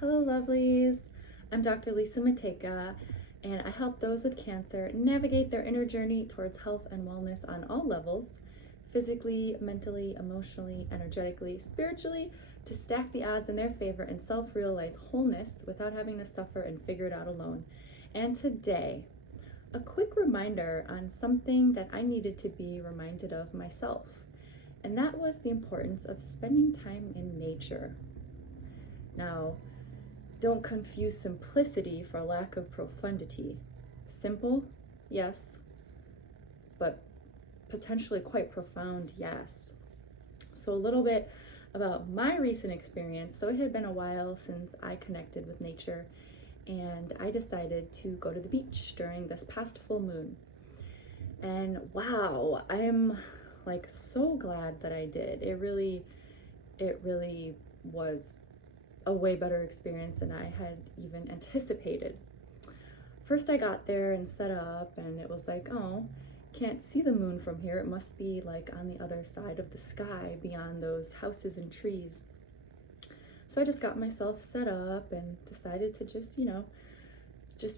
Hello, lovelies. I'm Dr. Lisa Mateka, and I help those with cancer navigate their inner journey towards health and wellness on all levels, physically, mentally, emotionally, energetically, spiritually, to stack the odds in their favor and self-realize wholeness without having to suffer and figure it out alone. And today, a quick reminder on something that I needed to be reminded of myself, and that was the importance of spending time in nature. Now, don't confuse simplicity for lack of profundity. Simple, yes, but potentially quite profound, yes. So a little bit about my recent experience. So it had been a while since I connected with nature, and I decided to go to the beach during this past full moon. And wow, I'm like so glad that I did. It really was a way better experience than I had even anticipated. First I got there and set up, and it was like, oh, can't see the moon from here. It must be like on the other side of the sky beyond those houses and trees. So I just got myself set up and decided to just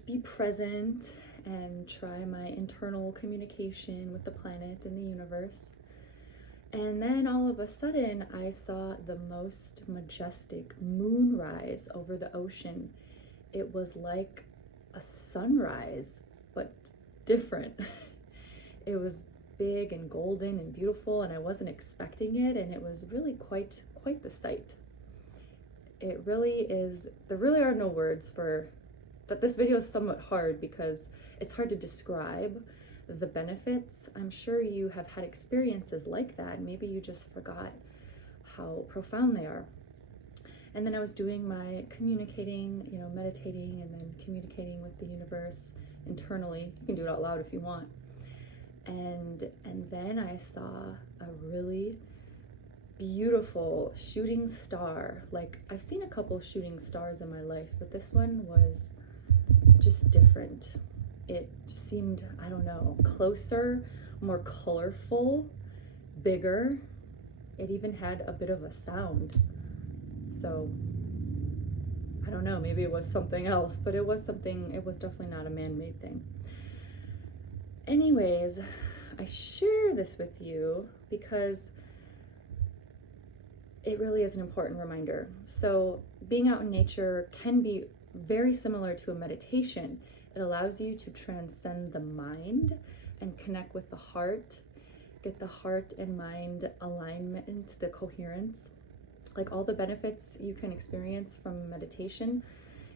be present and try my internal communication with the planet and the universe. And then all of a sudden, I saw the most majestic moonrise over the ocean. It was like a sunrise, but different. It was big and golden and beautiful, and I wasn't expecting it, and it was really quite the sight. It really is, there really are no words for that. This video is somewhat hard because it's hard to describe the benefits. I'm sure you have had experiences like that. Maybe you just forgot how profound they are. And then I was doing my communicating, meditating and then communicating with the universe internally. You can do it out loud if you want. And then I saw a really beautiful shooting star. Like, I've seen a couple shooting stars in my life, but this one was just different. It just seemed, I don't know, closer, more colorful, bigger. It even had a bit of a sound. So, I don't know, maybe it was something else, but it was definitely not a man-made thing. Anyways, I share this with you because it really is an important reminder. So, being out in nature can be very similar to a meditation. It allows you to transcend the mind and connect with the heart, get the heart and mind alignment, the coherence. Like, all the benefits you can experience from meditation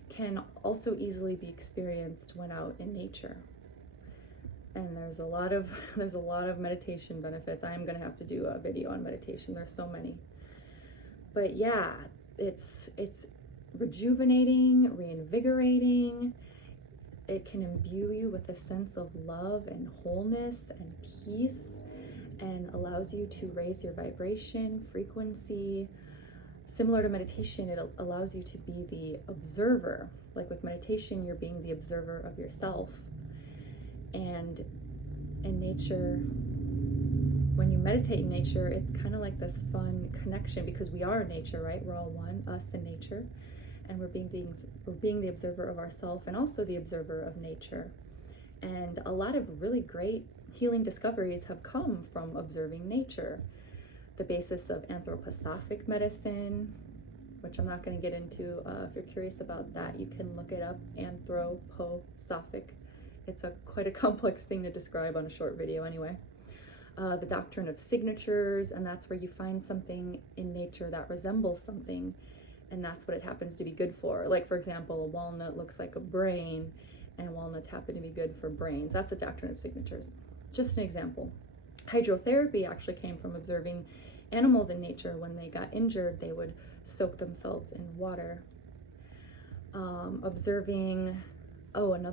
can also easily be experienced when out in nature. And there's a lot of meditation benefits. I am going to have to do a video on meditation. There's so many. But yeah, it's rejuvenating, reinvigorating. It can imbue you with a sense of love and wholeness and peace, and allows you to raise your vibration, frequency. Similar to meditation, it allows you to be the observer. Like with meditation, you're being the observer of yourself. And in nature, when you meditate in nature, it's kind of like this fun connection, because we are nature, right? We're all one, us and nature. And we're being the observer of ourselves and also the observer of nature. And a lot of really great healing discoveries have come from observing nature. The basis of anthroposophic medicine, which I'm not going to get into. If you're curious about that, you can look it up, anthroposophic. It's quite a complex thing to describe on a short video anyway. The doctrine of signatures, and that's where you find something in nature that resembles something, and that's what it happens to be good for. Like, for example, a walnut looks like a brain, and walnuts happen to be good for brains. That's a doctrine of signatures. Just an example. Hydrotherapy actually came from observing animals in nature. When they got injured, they would soak themselves in water. Another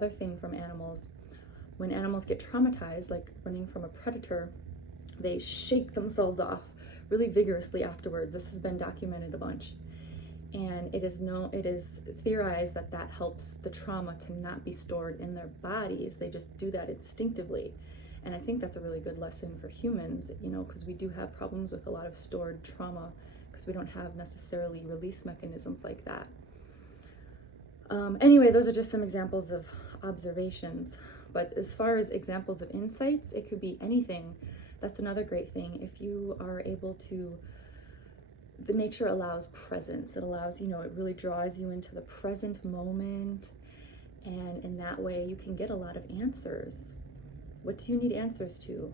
thing from animals, when animals get traumatized, like running from a predator, they shake themselves off really vigorously afterwards. This has been documented a bunch. And it is theorized that helps the trauma to not be stored in their bodies. They just do that instinctively. And I think that's a really good lesson for humans, because we do have problems with a lot of stored trauma because we don't have necessarily release mechanisms like that. Anyway, those are just some examples of observations. But as far as examples of insights, it could be anything. That's another great thing. If you are able to, the nature allows presence. It allows, it really draws you into the present moment. And in that way, you can get a lot of answers. What do you need answers to?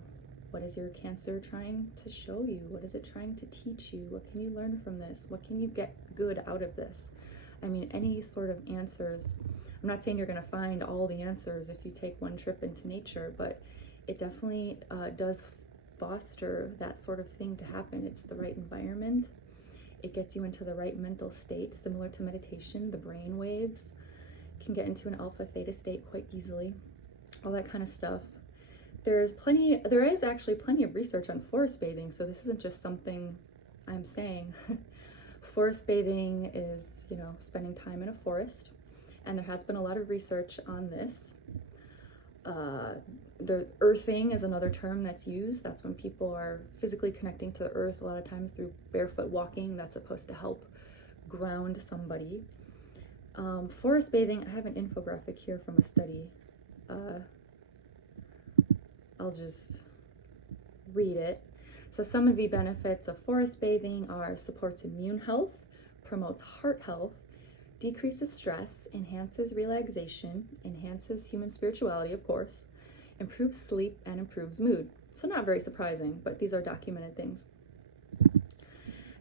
What is your Cancer trying to show you? What is it trying to teach you? What can you learn from this? What can you get good out of this? I mean, any sort of answers. I'm not saying you're going to find all the answers if you take one trip into nature, but it definitely does foster that sort of thing to happen. It's the right environment. It gets you into the right mental state, similar to meditation. The brain waves can get into an alpha theta state quite easily. All that kind of stuff. There is actually plenty of research on forest bathing, so this isn't just something I'm saying. Forest bathing is, spending time in a forest, and there has been a lot of research on this. The earthing is another term that's used. That's when people are physically connecting to the earth, a lot of times through barefoot walking. That's supposed to help ground somebody. Forest bathing, I have an infographic here from a study. I'll just read it. So some of the benefits of forest bathing are supports immune health, promotes heart health, decreases stress, enhances relaxation, enhances human spirituality, of course, improves sleep, and improves mood. So not very surprising, but these are documented things.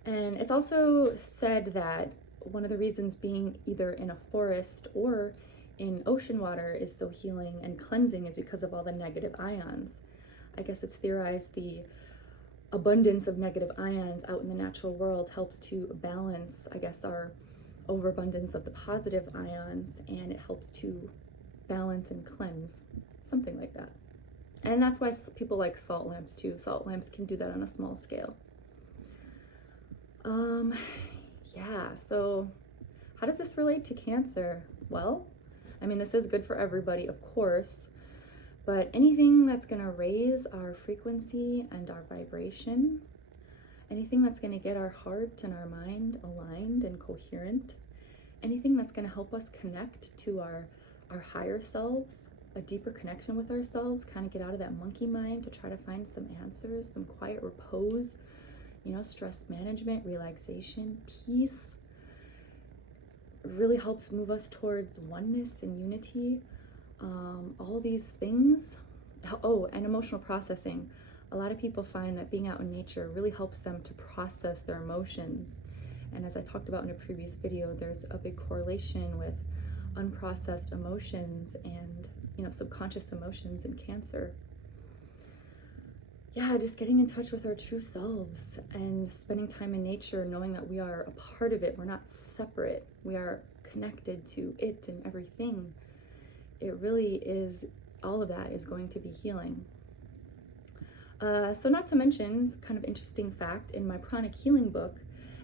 And it's also said that one of the reasons being either in a forest or in ocean water is so healing and cleansing is because of all the negative ions. I guess it's theorized the abundance of negative ions out in the natural world helps to balance, our overabundance of the positive ions, and it helps to balance and cleanse, something like that. And that's why people like salt lamps too. Salt lamps can do that on a small scale. So how does this relate to Cancer? Well, this is good for everybody, of course, but anything that's going to raise our frequency and our vibration, anything that's going to get our heart and our mind aligned and coherent, anything that's going to help us connect to our higher selves, a deeper connection with ourselves, kind of get out of that monkey mind to try to find some answers, some quiet repose, stress management, relaxation, peace, really helps move us towards oneness and unity. All these things. Oh, and emotional processing. A lot of people find that being out in nature really helps them to process their emotions. And as I talked about in a previous video, there's a big correlation with unprocessed emotions and, subconscious emotions in Cancer. Yeah, just getting in touch with our true selves and spending time in nature, knowing that we are a part of it. We're not separate. We are connected to it and everything. It really is, all of that is going to be healing. So not to mention, kind of interesting fact, in my pranic healing book,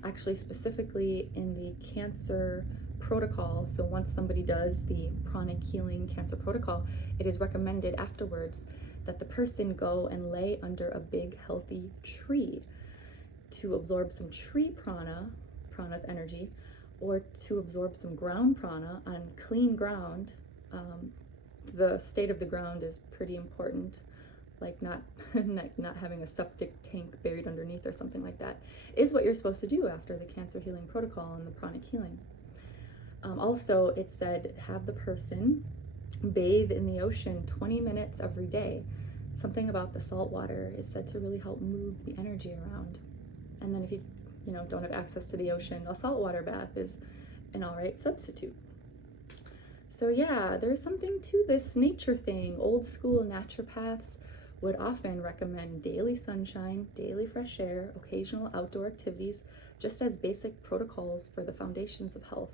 actually specifically in the Cancer protocol, so once somebody does the pranic healing Cancer protocol, it is recommended afterwards that the person go and lay under a big healthy tree to absorb some tree prana's energy, or to absorb some ground prana on clean ground. The state of the ground is pretty important, like not having a septic tank buried underneath or something like that is what you're supposed to do after the Cancer healing protocol and the pranic healing. Also, it said have the person bathe in the ocean 20 minutes every day. Something about the salt water is said to really help move the energy around. And then if you don't have access to the ocean, a saltwater bath is an all right substitute. So yeah, there's something to this nature thing. Old school naturopaths would often recommend daily sunshine, daily fresh air, occasional outdoor activities, just as basic protocols for the foundations of health.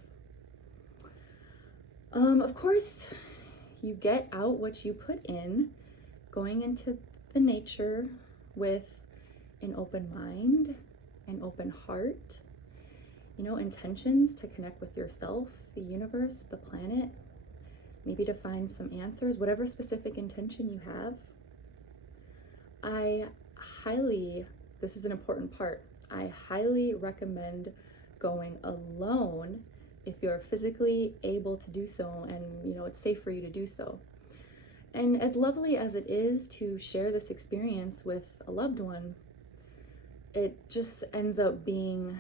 Of course, you get out what you put in, going into the nature with an open mind, an open heart, intentions to connect with yourself, the universe, the planet, maybe to find some answers, whatever specific intention you have. This is an important part, I highly recommend going alone if you're physically able to do so, and it's safe for you to do so. And as lovely as it is to share this experience with a loved one, it just ends up being,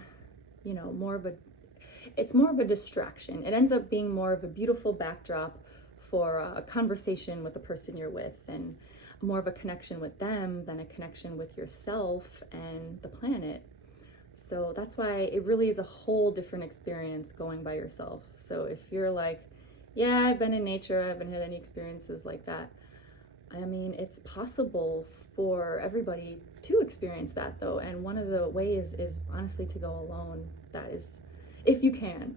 it's more of a distraction. It ends up being more of a beautiful backdrop for a conversation with the person you're with, and more of a connection with them than a connection with yourself and the planet. So that's why it really is a whole different experience going by yourself. So if you're like, yeah, I've been in nature, I haven't had any experiences like that, I mean, it's possible for everybody to experience that though. And one of the ways is honestly to go alone. That is, if you can,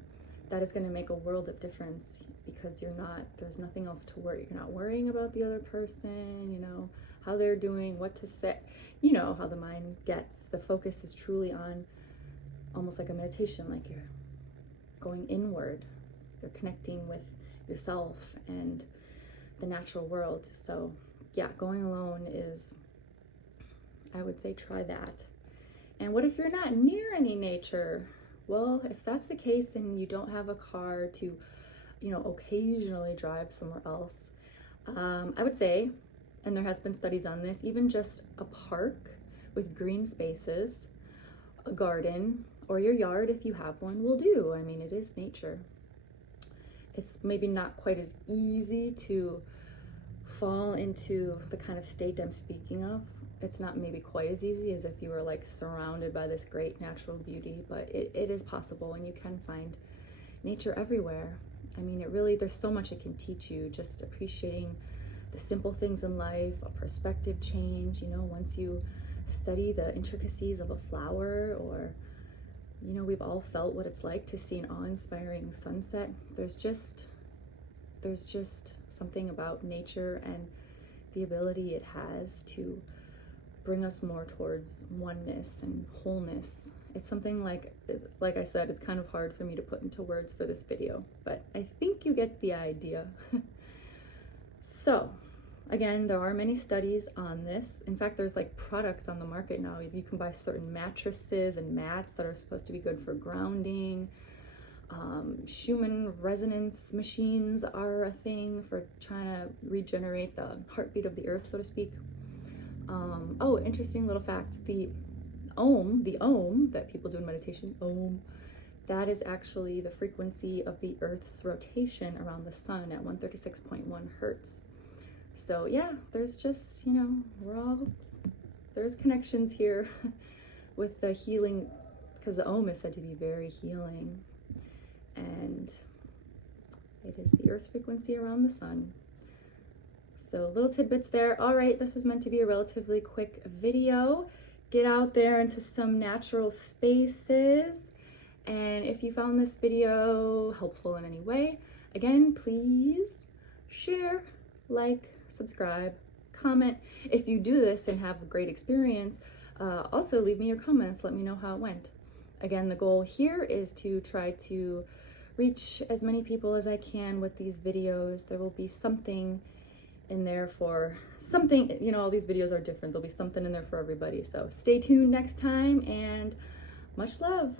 that is going to make a world of difference, because there's nothing else to worry. You're not worrying about the other person, how they're doing, what to say, how the mind gets. The focus is truly on almost like a meditation, like you're going inward, you're connecting with yourself and the natural world. So yeah, going alone is, I would say, try that. And what if you're not near any nature? Well, if that's the case and you don't have a car to, occasionally drive somewhere else, I would say, and there has been studies on this, even just a park with green spaces, a garden, or your yard if you have one will do. I mean, it is nature. It's maybe not quite as easy to fall into the kind of state I'm speaking of. It's not maybe quite as easy as if you were like surrounded by this great natural beauty, but it is possible, and you can find nature everywhere. I mean, there's so much it can teach you, just appreciating the simple things in life, a perspective change, once you study the intricacies of a flower, or, we've all felt what it's like to see an awe-inspiring sunset. There's just something about nature and the ability it has to bring us more towards oneness and wholeness. It's something like I said, it's kind of hard for me to put into words for this video, but I think you get the idea. So again, there are many studies on this. In fact, there's like products on the market now. You can buy certain mattresses and mats that are supposed to be good for grounding. Schumann resonance machines are a thing for trying to regenerate the heartbeat of the earth, so to speak. Oh, interesting little fact. The Om that people do in meditation, Om, that is actually the frequency of the Earth's rotation around the sun at 136.1 hertz. So yeah, there's just, there's connections here with the healing, because the Om is said to be very healing, and it is the Earth's frequency around the sun. So little tidbits there. All right, this was meant to be a relatively quick video. Get out there into some natural spaces. And if you found this video helpful in any way, again, please share, like, subscribe, comment. If you do this and have a great experience, also leave me your comments. Let me know how it went. Again, the goal here is to try to reach as many people as I can with these videos. There will be something in there for something, all these videos are different. There'll be something in there for everybody. So stay tuned next time, and much love.